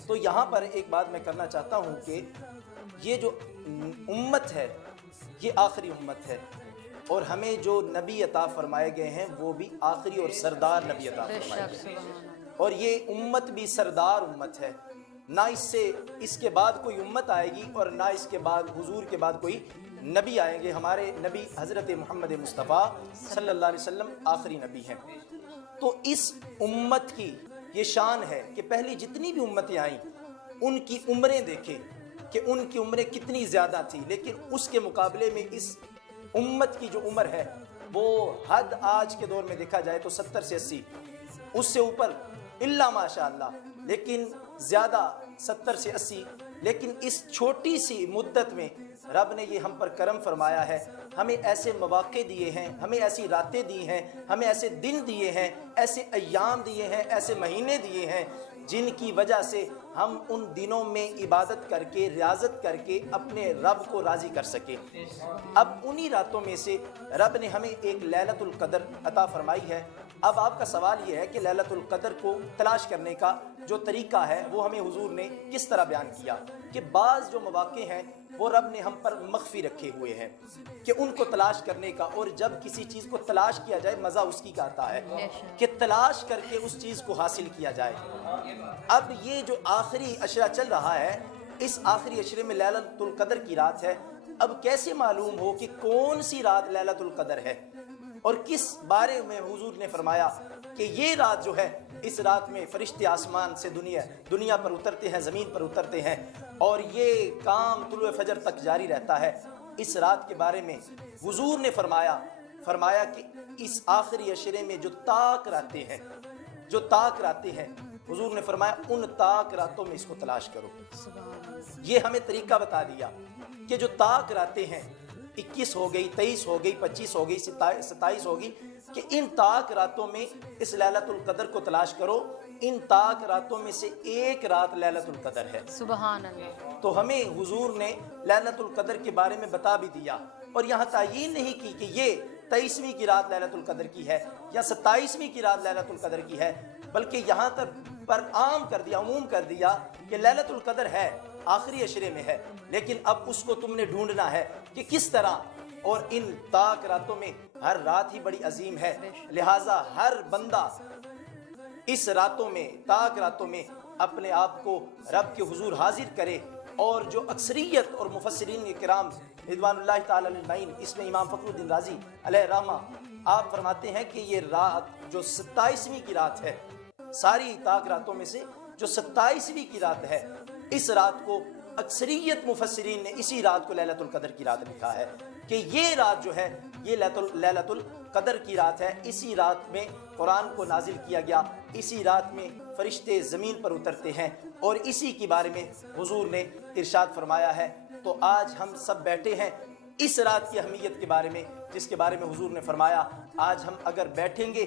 तो यहाँ पर एक बात मैं करना चाहता हूँ कि ये जो उम्मत है ये आखिरी उम्मत है, और हमें जो नबी अता फरमाए गए हैं वो भी आखिरी और सरदार नबी अता फरमाए गए हैं, और ये उम्मत भी सरदार उम्मत है। ना इसके बाद कोई उम्मत आएगी और ना इसके बाद हुजूर के बाद कोई नबी आएंगे। हमारे नबी हज़रत मोहम्मद मुस्तफ़ा सल्लल्लाहु अलैहि वसल्लम आखिरी नबी हैं। तो इस उम्मत की ये शान है कि पहले जितनी भी उम्मतें आईं उनकी उम्रें देखें, کہ ان کی عمریں کتنی زیادہ تھی، لیکن اس کے مقابلے میں اس امت کی جو عمر ہے وہ حد آج کے دور میں دیکھا جائے تو 70 سے 80، اس سے اوپر الا ماشاء اللہ، لیکن زیادہ 70 سے 80۔ لیکن اس چھوٹی سی مدت میں رب نے یہ ہم پر کرم فرمایا ہے، ہمیں ایسے مواقع دیے ہیں، ہمیں ایسی راتیں دی ہیں، ہمیں ایسے دن دیے ہیں، ایسے ایام دیے ہیں، ایسے مہینے دیے ہیں جن کی وجہ سے ہم ان دنوں میں عبادت کر کے، ریاضت کر کے اپنے رب کو راضی کر سکیں۔ اب انہی راتوں میں سے رب نے ہمیں ایک لیلۃ القدر عطا فرمائی ہے۔ اب آپ کا سوال یہ ہے کہ لیلۃ القدر کو تلاش کرنے کا جو طریقہ ہے وہ ہمیں حضور نے کس طرح بیان کیا، کہ بعض جو مواقع ہیں وہ رب نے ہم پر مخفی رکھے ہوئے ہیں کہ ان کو تلاش کرنے کا، اور جب کسی چیز کو تلاش کیا جائے مزہ اس کی کا آتا ہے کہ تلاش کر کے اس چیز کو حاصل کیا جائے۔ اب یہ جو آخری عشرہ چل رہا ہے، اس آخری عشرے میں لیلۃ القدر کی رات ہے۔ اب کیسے معلوم ہو کہ کون سی رات لیلۃ القدر ہے اور کس بارے میں حضور نے فرمایا کہ یہ رات جو ہے، اس رات میں فرشتے آسمان سے دنیا پر اترتے ہیں، زمین پر اترتے ہیں، اور یہ کام طلوع فجر تک جاری رہتا ہے۔ اس رات کے بارے میں حضور نے فرمایا کہ اس آخری عشرے میں جو تاک راتے ہیں حضور نے فرمایا ان تاک راتوں میں اس کو تلاش کرو۔ یہ ہمیں طریقہ بتا دیا کہ جو تاک راتیں ہیں، 21 ہو گئی، 23 ہو گئی، 25 ہو گئی، 27 ہوگی، کہ ان تاک راتوں میں اس لیلۃ القدر کو تلاش کرو۔ ان تاک راتوں میں سے ایک رات لیلۃ القدر ہے۔ سبحان اللہ۔ تو ہمیں حضور نے لیلۃ القدر کے بارے میں بتا بھی دیا، اور یہاں تعیین نہیں کی کہ یہ 23ویں کی رات لیلۃ القدر کی ہے یا 27ویں کی رات لیلۃ القدر کی ہے، بلکہ یہاں تک پر عام کر دیا، عموم کر دیا کہ لیلۃ القدر ہے، آخری عشرے میں ہے، لیکن اب اس کو تم نے ڈھونڈنا ہے کہ کس طرح۔ اور ان تاک راتوں میں ہر رات ہی بڑی عظیم ہے، لہٰذا ہر بندہ اس راتوں میں، تاک راتوں میں اپنے آپ کو رب کے حضور حاضر کرے۔ اور جو اکثریت اور مفسرین کرام رضوان اللہ تعالی علیہ، اس میں امام فخر الدین رازی علیہ رحمہ، آپ فرماتے ہیں کہ یہ رات جو 27ویں کی رات ہے، ساری تاک راتوں میں سے جو 27ویں کی رات ہے، اس رات کو اکثریت مفسرین نے اسی رات کو لیلۃ القدر کی رات لکھا ہے، کہ یہ رات جو ہے یہ لیلۃ القدر کی رات ہے۔ اسی رات میں قرآن کو نازل کیا گیا، اسی رات میں فرشتے زمین پر اترتے ہیں، اور اسی کے بارے میں حضور نے ارشاد فرمایا ہے۔ تو آج ہم سب بیٹھے ہیں اس رات کی اہمیت کے بارے میں، جس کے بارے میں حضور نے فرمایا آج ہم اگر بیٹھیں گے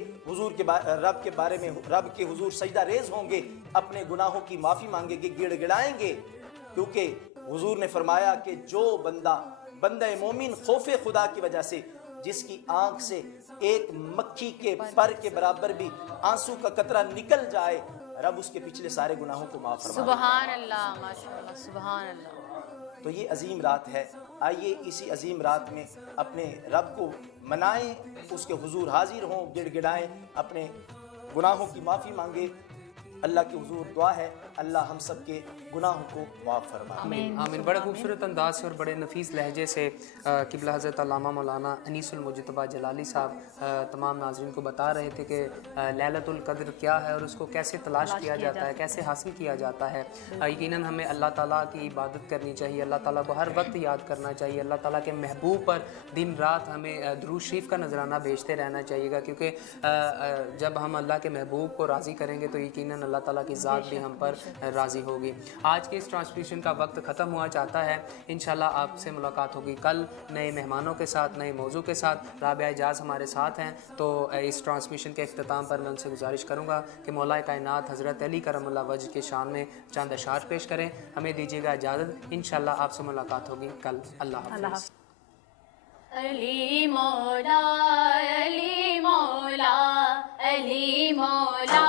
رب کے بارے میں، رب کے حضور سجدہ ریز ہوں گے، اپنے گناہوں کی معافی مانگیں گے، گڑ گڑائیں گے، کیونکہ حضور نے فرمایا کہ جو بندہ مومن خوف خدا کی وجہ سے جس کی آنکھ سے ایک مکھی کے پر کے برابر بھی آنسو کا قطرہ نکل جائے، رب اس کے پچھلے سارے گناہوں کو معاف فرما دے۔ سبحان اللہ، ماشاءاللہ، سبحان اللہ۔ تو یہ عظیم رات ہے، آئیے اسی عظیم رات میں اپنے رب کو منائیں، اس کے حضور حاضر ہوں، گڑ گڑائیں، اپنے گناہوں کی معافی مانگے۔ اللہ کے حضور دعا ہے اللہ ہم سب کے گناہوں کو معاف فرمائے۔ آمین آمین۔ بڑے خوبصورت انداز سے اور بڑے نفیس لہجے سے قبلہ حضرت علامہ مولانا انیس المجتبیٰ جلالی صاحب تمام ناظرین کو بتا رہے تھے کہ لیلۃ القدر کیا ہے اور اس کو کیسے تلاش کیا جاتا ہے، کیسے حاصل کیا جاتا ہے۔ یقیناً ہمیں اللہ تعالیٰ کی عبادت کرنی چاہیے، اللہ تعالیٰ کو ہر وقت یاد کرنا چاہیے، اللہ تعالیٰ کے محبوب پر دن رات ہمیں درود شریف کا نذرانہ بیچتے رہنا چاہیے گا، کیونکہ جب ہم اللہ کے محبوب کو راضی کریں گے تو یقیناً اللہ تعالیٰ کی ذات بھی ہم پر راضی ہوگی۔ آج کے اس ٹرانسمیشن کا وقت ختم ہوا چاہتا ہے، انشاءاللہ آپ سے ملاقات ہوگی کل نئے مہمانوں کے ساتھ، نئے موضوع کے ساتھ۔ رابعہ اعجاز ہمارے ساتھ ہیں، تو اس ٹرانسمیشن کے اختتام پر میں ان سے گزارش کروں گا کہ مولا کائنات حضرت علی کرم اللہ وجہ کے شان میں چند اشعار پیش کریں۔ ہمیں دیجیے گا اجازت، انشاءاللہ آپ سے ملاقات ہوگی کل۔ اللہ حافظ۔ علی مولا، علی مولا، علی مولا،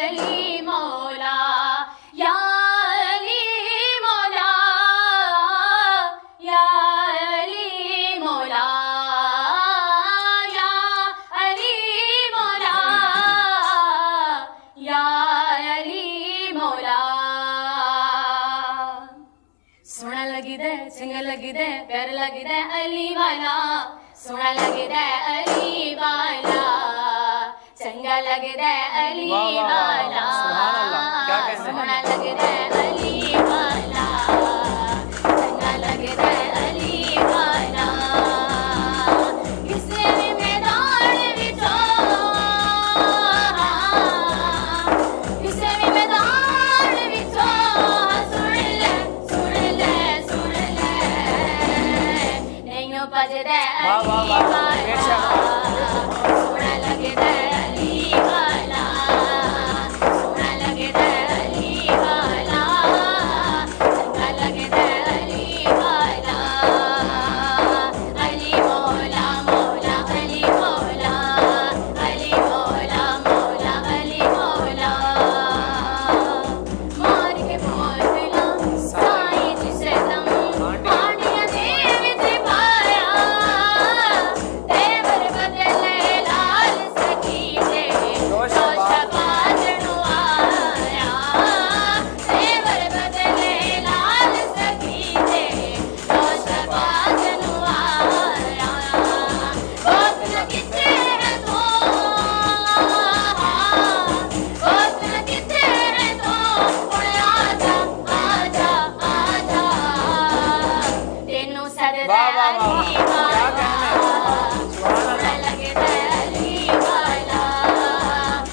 علی مولا، یا علی مولا، یا علی مولا، یا علی مولا، یا علی مولا۔ سونا لگدا ہے، چنگا لگدا ہے، پیارا لگدا ہے علی والا، سونا لگدا ہے علی والا، چنگا لگدا ہے علی والا، سبحان اللہ، کیا کہتے ہیں؟ سونا لگدا ہے علی والا۔ बजदा अली वाला सोहना लगदा अली वाला सोहना लगदा अली वाला चंगा लगदा अली वाला अली मौला मौला अली मौला अली मौला मौला अली मौला मार के बोलना साईं जिसे दम आनिया दे विच पाया तेवर बदले लाल सखी दे शोशाबाज नु आया तेवर बदले लाल सखी दे शोशाबाज नु आया गोद न किथे है तू गोद न किथे है तू हुण आजा आजा आजा तेनू सददा अली वाला सोहना लगदा अली वाला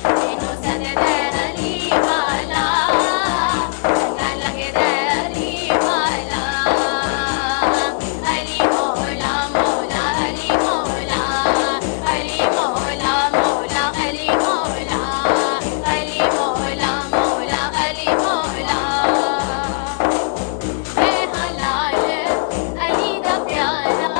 तेनू सददा अली वाला चंगा लगदा अली वाला अली मौला मौला अली मौला अली मौला मौला अली मौला अली मौला मौला अली मौला मैं हलाल अली दा प्यारा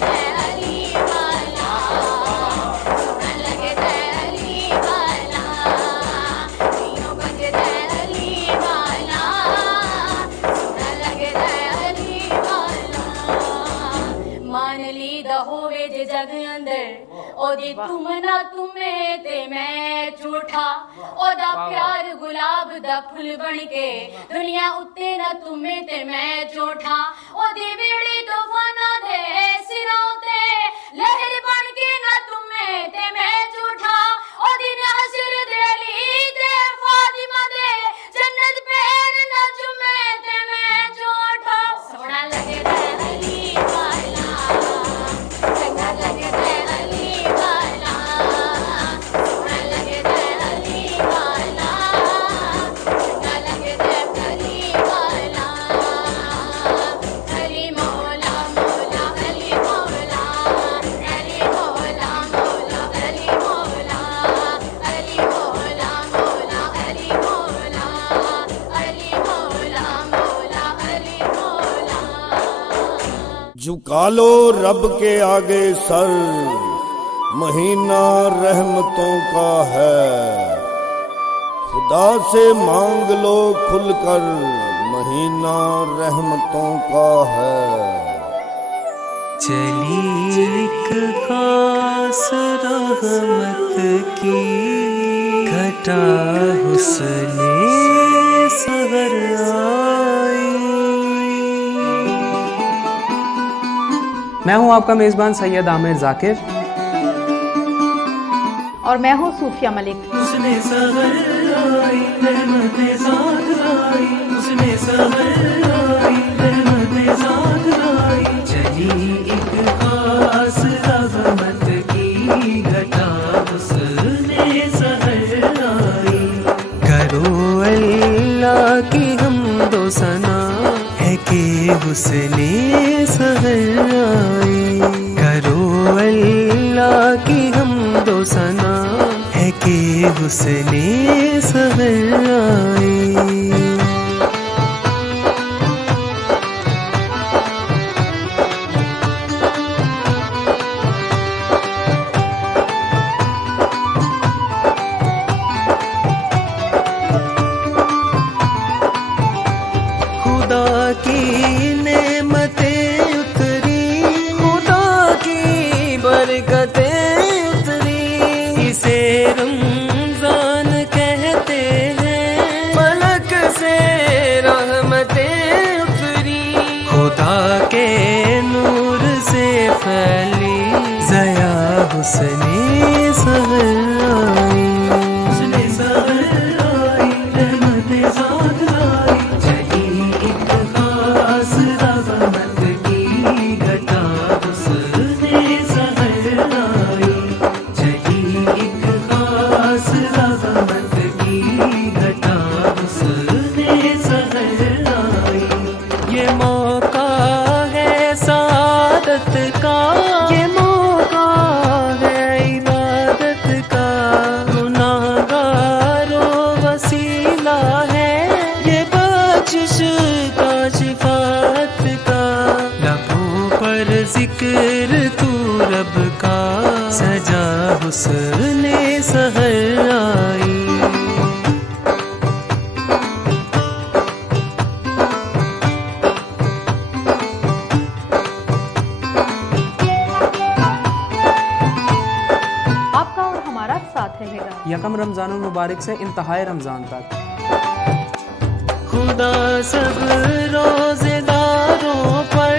लगदा अली वाला सोहना लगदा अली वाला दियों बजदा अली वाला सोहना लगदा अली वाला मान ली दा होवे जे जग अंदर ओदी तुम ना तुम्हें ते मैं झूठा ओदा प्यार गुलाब दा फुल बन के दुनिया उत्ते ना तुम्हें ते मैं झूठा ओदी बेड़ी तूफाना दे सिरों ते लहर बन के ना तुम्हें ते मैं झूठा ओदी नासिर दे अली ते फातिमा दे जन्नत पैर ना चुमे ते मैं झूठा सोहना लगदा अली वाला चंगा लगदा अली वाला सोहना लगदा अली वाला चंगा लगदा अली वाला अली मौला मौला अली मौला अली मौला मौला अली मौला अली मौला मौला अली मौला अली मौला मौला अली मौला झुका लो रब के आगे सर, महीना रहमतों का है। खुदा से मांग लो खुलकर, महीना रहमतों का है। चली एक खास रहमत की घटा हुस्ने सहर आई। मैं हूं आपका मेज़बान सैयद आमिर जाकिर और मैं हूँ सूफिया मलिक। उसने सहर आई रहमतें साथ लाई, उसने सहर आई रहमतें साथ लाई। चली एक खास रहमत की घटा उसने सहर आई। करो अल्लाह की हमदो सना है कि हुस्ने सहर आई। करो अल्लाह की हमदो सना है कि हुस्ने सहर आई। खुदा की नेमतें उतरी, खुदा की बरकतें उतरी। इसे रमजान कहते हैं, फलक से रहमतें उतरी। खुदा के नूर से फैली ज़या हुस्ने सहर आई। हुस्ने सहर आई रहमतें साथ लाई। चली एक खास रहमत की घटा हुस्ने सहर आई। चली एक खास रहमत की घटा हुस्ने सहर आई। ये मौका है सादत का, ये मौका है इबादत का। गुनाहगारों वसीला है ये बख्शिश का, शिफात का। लबों पर जिक्र तू रब का, सजा हुस्ने सहर आई। आपका और हमारा साथ रहेगा। यकम रमज़ानुल मुबारक से इंतहाए रमज़ान तक। खुदा सब रोजेदारों पर